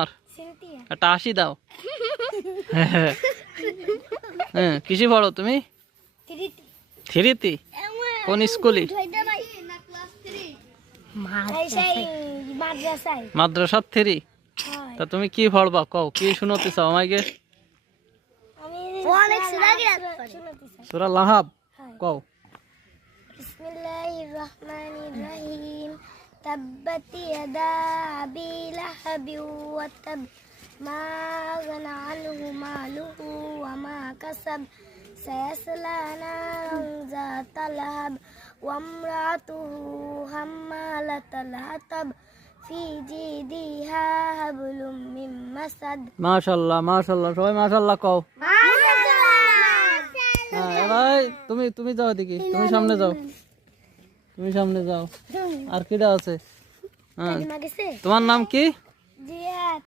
আর একটা 80 দাও। হ্যাঁ, কিসে পড়ো তুমি? থ্রিতে। কোন স্কুলে? মাদ্রাসা 3। তা তুমি কি পড়বা কও, কি শুনতে চাও আমাকে? সূরা লাহাব কও। বিসমিল্লাহির রহমানির রহিম। তাব্বাত ইয়াদা আবি লাহাবি ওয়া তাব মা আগনা আনহু মালুহু ওয়া মা কাসাব সায়াসলা নারান যাতা লাহাব ওয়া ইমরাতুহু হাম্মালাতাল হাতাব ফি জিদিহা হাবলুম মিন মাসাদ। মাশাআল্লাহ মাশাআল্লাহ, সবাই মাশাআল্লাহ কও। হ্যাঁ ভাই, তুমি যাও দেখি, তুমি সামনে যাও, তুমি সামনে যাও। আর কিটা আছে? হ্যাঁ, তোমার নাম কি? জিয়াদ।